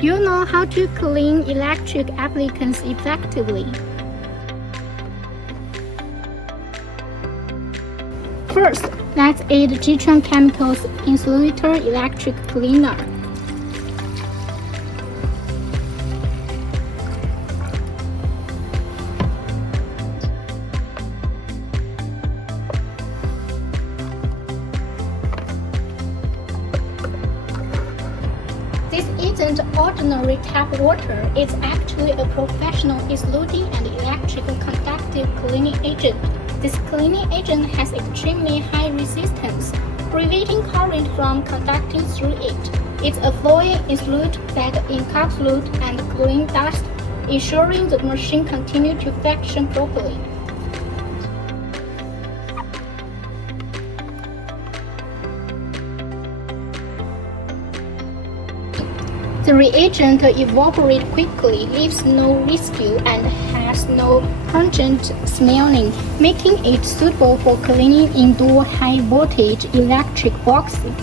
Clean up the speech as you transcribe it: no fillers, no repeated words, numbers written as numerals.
You know how to clean electric applicants effectively. First, let's add JichuanChemical's Insulating Electric Cleaner. This isn't ordinary tap water, it's actually a professional insulating and electrical conductive cleaning agent. This cleaning agent has extremely high resistance, preventing current from conducting through it. It's a fluid insulate that encapsulates and cleans dust, ensuring the machine continues to function properly. The reagent evaporates quickly, leaves no residue, and has no pungent smelling, making it suitable for cleaning indoor high-voltage electric boxes.